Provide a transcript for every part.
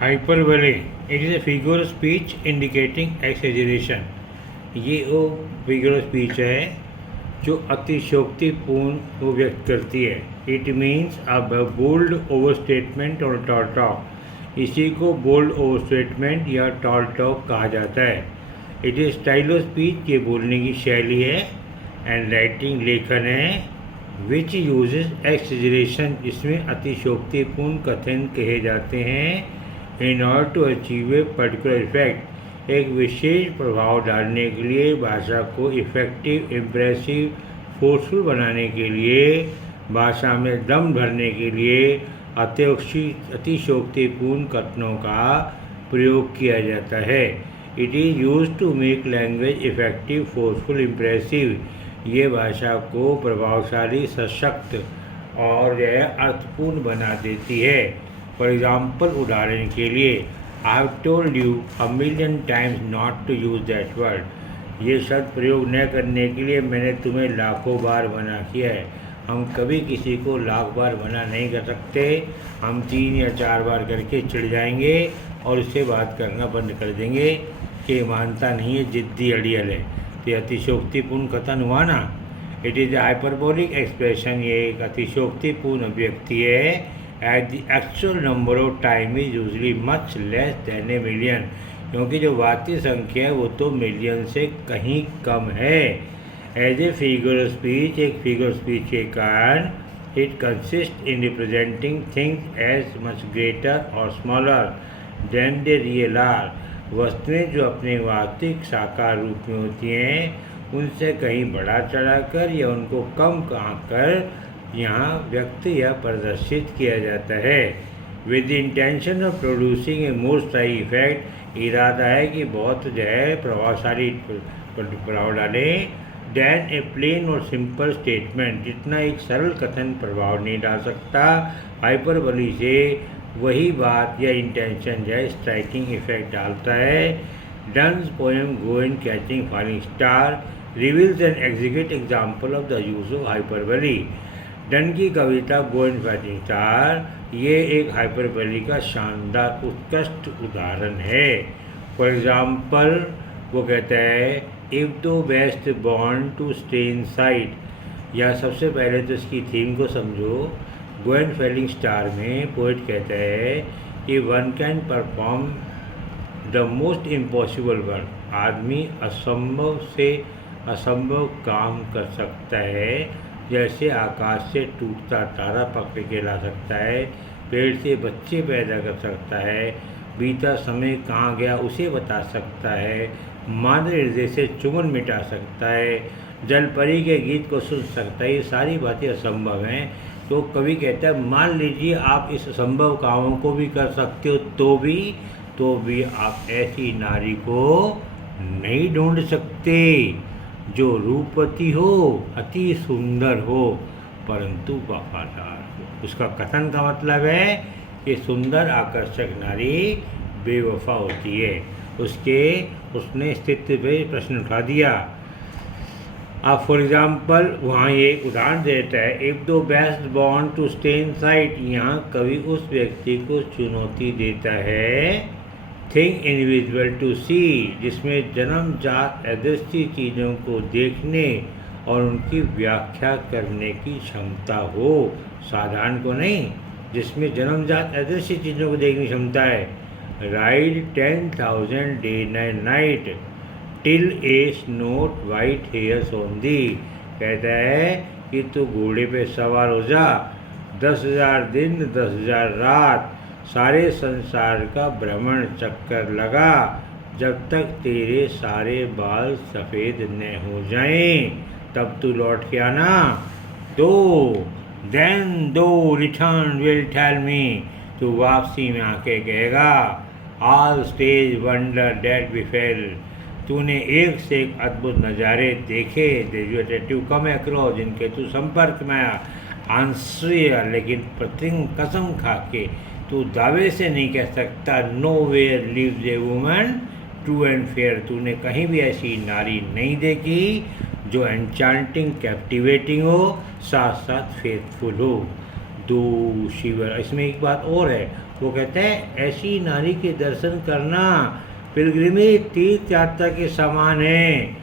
Hyperbole it is a figure of speech indicating exaggeration। ये वो figure of speech है जो अतिशयोक्तिपूर्ण को व्यक्त करती है। It means a bowled over statement और टॉल टॉक। इसी को बोल्ड ओवर स्टेटमेंट या टॉल टॉक कहा जाता है। It is style of speech, ये बोलने की शैली है। एंड राइटिंग, लेखन है। विच यूजेस एक्सजरेशन, जिसमें अतिशयोक्तिपूर्ण कथन कहे जाते हैं। In order to achieve a particular effect, एक विशेष प्रभाव डालने के लिए, भाषा को इफेक्टिव, इम्प्रेसिव, फोर्सफुल बनाने के लिए, भाषा में दम भरने के लिए अतिशयोक्तिपूर्ण कथनों का प्रयोग किया जाता है। It is use to make language effective, forceful, impressive. ये भाषा को प्रभावशाली, सशक्त और अर्थपूर्ण बना देती है। फॉर एग्जाम्पल, उदाहरण के लिए, I have told you a million times not to use that word. ये शब्द प्रयोग न करने के लिए मैंने तुम्हें लाखों बार मना किया है। हम कभी किसी को लाख बार मना नहीं कर सकते। हम 3 या 4 बार करके चिढ़ जाएंगे और इससे बात करना बंद कर देंगे कि मानता नहीं है, जिद्दी अड़ियल है। तो ये अतिशयोक्तिपूर्ण कथन हुआ ना। इट इज़ हाइपरबोलिक एक्सप्रेशन, ये एक अतिशयोक्तिपूर्ण अभिव्यक्ति है। At the actual number of time is usually much less than a million, क्योंकि जो वास्तविक संख्या है वो तो मिलियन से कहीं कम है। As a figure of speech, एक फिगर ऑफ स्पीच के कारण, it consist in representing things as much greater or smaller than they real are. वस्तुएं जो अपने वास्तविक साकार रूप में होती हैं उनसे कहीं बढ़ा चढ़ाकर या उनको कम कर यहाँ व्यक्त या प्रदर्शित किया जाता है। With the intention of producing a more स्थायी इफेक्ट, इरादा है कि बहुत प्रभावशाली प्रभाव डाले। दैन ए प्लेन और सिंपल स्टेटमेंट, जितना एक सरल कथन प्रभाव नहीं डाल सकता, हाइपरबोली से वही बात या इंटेंशन जो है स्ट्राइकिंग इफेक्ट डालता है। Donne's poem go in catching falling star reveals an execute example of the use of hyperbole. Donne की कविता गो इन फाइटिंग स्टार, ये एक हाइपरबोली का शानदार उत्कृष्ट उदाहरण है। फॉर एग्जाम्पल, वो कहता है, if thou best born to stay in side, या सबसे पहले तो इसकी थीम को समझो। गो एंड फेलिंग स्टार में पोइट कहता है कि one can perform the most impossible work, आदमी असंभव से असंभव काम कर सकता है। जैसे आकाश से टूटता तारा पकड़ के ला सकता है, पेड़ से बच्चे पैदा कर सकता है, बीता समय कहाँ गया उसे बता सकता है, मादर हृदय से चुंबन मिटा सकता है, जलपरी के गीत को सुन सकता है। ये सारी बातें असंभव हैं। तो कवि कहता है, मान लीजिए आप इस असंभव कामों को भी कर सकते हो, तो भी आप ऐसी नारी को नहीं ढूंढ सकते जो रूपवती हो, अति सुंदर हो, परंतु वफादार हो। उसका कथन का मतलब है कि सुंदर आकर्षक नारी बेवफा होती है। उसने स्थिति पे प्रश्न उठा दिया। अब फॉर एग्जाम्पल वहाँ ये उदाहरण देता है, if thou best born to stay in sight, यहाँ कवि उस व्यक्ति को चुनौती देता है थिंग इनविजिबल टू सी, जिसमें जन्मजात अदृश्य चीज़ों को देखने और उनकी व्याख्या करने की क्षमता हो। साधारण को नहीं, जिसमें जन्मजात अदृश्य चीज़ों को देखने की क्षमता है। Ride 10,000 day and night till A note white hairs on the, कहता है कि तू घोड़े पे सवार हो जा, 10,000 दिन 10,000 रात सारे संसार का भ्रमण चक्कर लगा, जब तक तेरे सारे बाल सफ़ेद न हो जाएं, तब तू लौट के आना। Then return will tell me, तू वापसी में आके कहेगा, all stage wonder that befell, तूने एक से एक अद्भुत नज़ारे देखे, टू कम अक्रॉस, जिनके तू संपर्क में आया, आंसुया, लेकिन प्रतिंग कसम खा के तू दावे से नहीं कह सकता, nowhere lives a woman true and fair, तूने कहीं भी ऐसी नारी नहीं देखी जो एन्चांटिंग, कैप्टिवेटिंग हो, साथ साथ फेथफुल हो। दो शिवर, इसमें एक बात और है, वो कहते हैं ऐसी नारी के दर्शन करना पिलग्रिमेज तीर्थ यात्रा के समान है।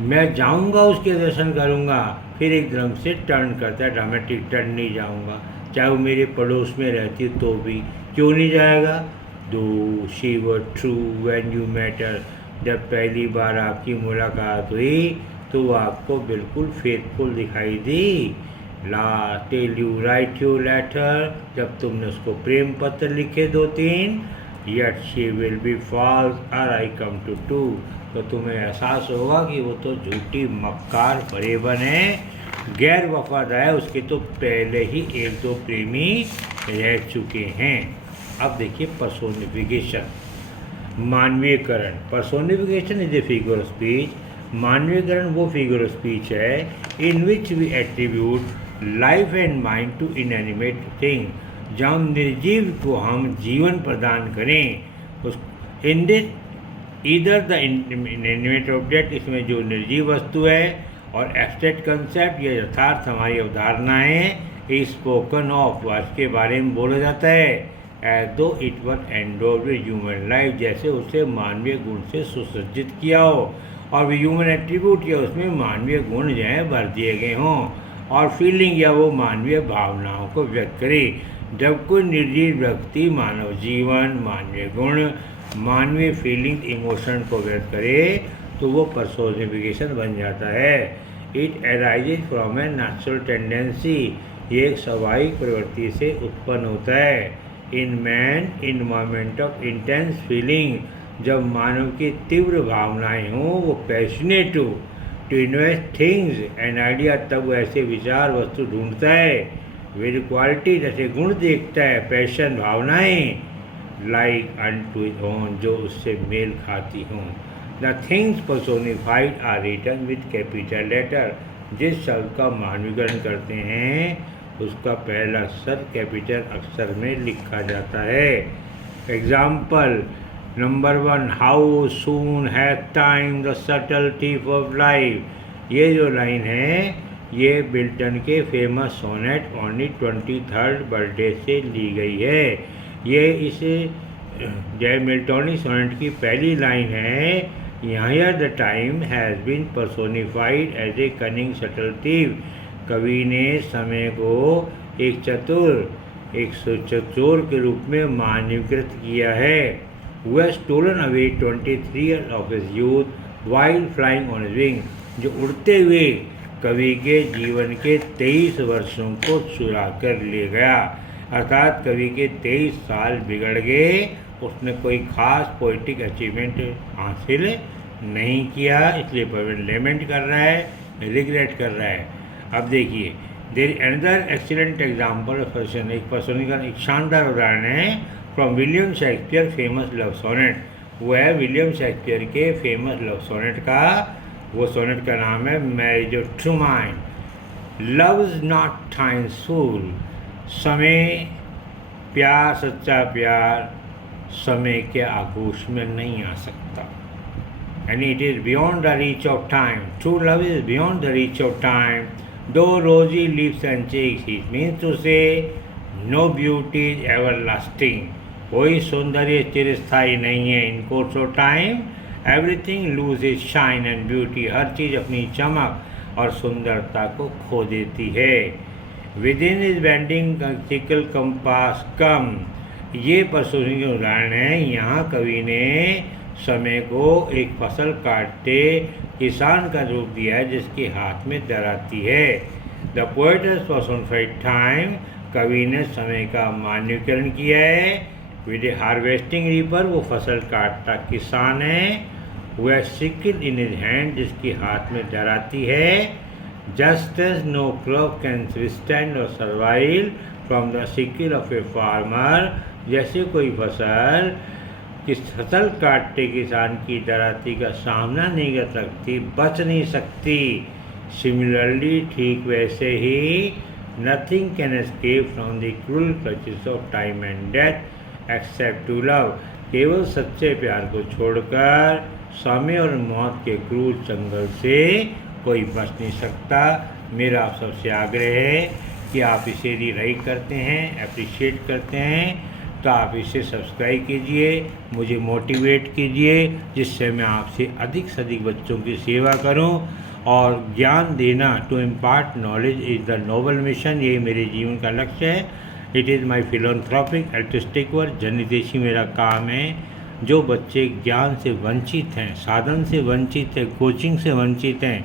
मैं जाऊंगा उसके दर्शन करूंगा, फिर एकदम से टर्न करता है, ड्रामेटिक टर्न, नहीं जाऊंगा, चाहे वो मेरे पड़ोस में रहती तो भी। क्यों नहीं जाएगा? Though she were true when you met her, जब पहली बार आपकी मुलाकात हुई तो वो आपको बिल्कुल फेथफुल दिखाई दी। ला tell you write you letter, जब तुमने उसको प्रेम पत्र लिखे 2-3, yet she will be false or I come to two, तो तुम्हें एहसास होगा कि वो तो झूठी मक्कार फरेबन है, गैर वफादार है, उसके तो पहले ही 1-2 प्रेमी रह चुके हैं। अब देखिए पर्सोनिफिकेशन, मानवीयकरण। Personification is a figure of speech. मानवीयकरण वो फिगर ऑफ स्पीच है in which we attribute life and mind to inanimate thing, जब निर्जीव को हम जीवन प्रदान करें उस in this either the inanimate object, इसमें जो निर्जीव वस्तु है और एब्स्ट्रैक्ट कंसेप्ट या यथार्थ हमारी अवधारणाएं इज स्पोकन ऑफ, के बारे में बोला जाता है एज दो it were endowed with human life, जैसे उसे मानवीय गुण से सुसज्जित किया हो और ह्यूमन एट्रीब्यूट या उसमें मानवीय गुण जो है भर दिए गए हों और फीलिंग या वो मानवीय भावनाओं को व्यक्त करे। जब कोई निर्जीव व्यक्ति मानव जीवन, मानवीय गुण, मानवीय फीलिंग, इमोशन को व्यक्त करे तो वो पर्सोनिफिकेशन बन जाता है। It arises from a natural tendency, ये एक स्वाभाविक प्रवृत्ति से उत्पन्न होता है। In man in moment of intense feeling, जब मानव की तीव्र भावनाएं हों, वो पैशनेट हो to invest things and idea, तब वो ऐसे विचार वस्तु ढूंढता है विद क्वालिटी, जैसे गुण देखता है, पैशन भावनाएं, लाइक अनटू हिज ओन, जो उससे मेल खाती हों। The things personified are written with capital letter, जिस शब्द का मानवीकरण करते हैं उसका पहला अक्षर कैपिटल अक्षर में लिखा जाता है। Example number 1, how soon hath time the subtle thief of life, ये जो लाइन है ये मिल्टन के famous sonnet only 23rd birthday से ली गई है। ये इस जय मिल्टोनी सोनेट की पहली लाइन है। यहाँ the time has been personified as a cunning subtle thief, कवि ने समय को एक चतुर के रूप में मानवीकृत किया है। Who has stolen away 23 years of his youth while flying on his wing, जो उड़ते हुए कवि के जीवन के 23 वर्षों को चुरा कर ले गया, अर्थात कवि के 23 साल बिगड़ गए, उसने कोई खास पोइटिक अचीवमेंट हासिल नहीं किया, इसलिए पर लेमेंट कर रहा है, रिग्रेट कर रहा है। अब देखिए there is another excellent example of person, एक पर्सोनिफिकेशन, एक शानदार उदाहरण है from William Shakespeare famous love sonnet. वो है विलियम शेक्सपियर के फेमस लव सोनेट का, वो सोनेट का नाम है marriage of true mind. Love is not time's fool, समय प्यार, सच्चा प्यार समय के आगोश में नहीं आ सकता, and it is beyond the reach of time. True love is beyond the reach of time. Though rosy lips and cheeks, it means to say no beauty is everlasting. कोई सौंदर्य चिरस्थायी नहीं है। In course of time, everything loses shine and beauty. हर चीज़ अपनी चमक और सुंदरता को खो देती है। Within his bending cycle compass come, ये पर्सोनिफिकेशन के उदाहरण है। यहाँ कवि ने समय को एक फसल काटते किसान का रूप दिया है जिसके हाथ में दराती है। The poet has personified time, कवि ने समय का मानवीकरण किया है। विद ए हार्वेस्टिंग रीपर, वो फसल काटता किसान है। वह सिकिल इन हिज हैंड, जिसके हाथ में दराती है। Just as no crop can withstand or survive from the sickle of a farmer, जैसे कोई फसल किस फसल काटते किसान की दराती का सामना नहीं कर सकती, बच नहीं सकती। सिमिलरली, ठीक वैसे ही nothing can escape from the cruel clutches of time and death except to love, केवल सच्चे प्यार को छोड़कर समय और मौत के क्रूर चंगल से कोई बच नहीं सकता। मेरा आप सबसे आग्रह है कि आप इसे रीराइट करते हैं, अप्रिशिएट करते हैं, तो आप इसे सब्सक्राइब कीजिए, मुझे मोटिवेट कीजिए, जिससे मैं आपसे अधिक से अधिक बच्चों की सेवा करूं। और ज्ञान देना, to impart knowledge is the noble mission, यही मेरे जीवन का लक्ष्य है। It is my philanthropic altruistic work, जनहितैषी मेरा काम है। जो बच्चे ज्ञान से वंचित हैं, साधन से वंचित हैं, कोचिंग से वंचित हैं,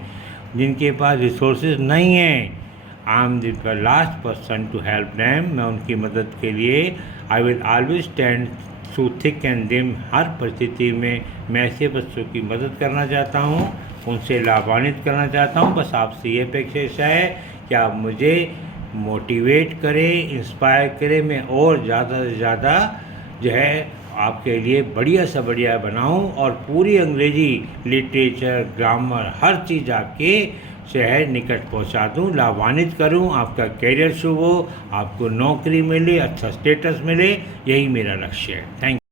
जिनके पास रिसोर्सेज नहीं हैं, I am the last person to help them. मैं उनकी मदद के लिए I will always stand through thick and dim. हर परिस्थिति में मैं ऐसे बच्चों की मदद करना चाहता हूँ, उनसे लाभान्वित करना चाहता हूँ। बस आपसे ये अपेक्षा है कि आप मुझे मोटिवेट करें, इंस्पायर करें, मैं और ज़्यादा से ज़्यादा जो है आपके लिए बढ़िया से बढ़िया बनाऊं और पूरी अंग्रेजी लिटरेचर, ग्रामर, हर चीज़ आपके शहर निकट पहुंचा दूं, लाभान्वित करूं, आपका करियर शुभ हो, आपको नौकरी मिले, अच्छा स्टेटस मिले, यही मेरा लक्ष्य है। Thank you.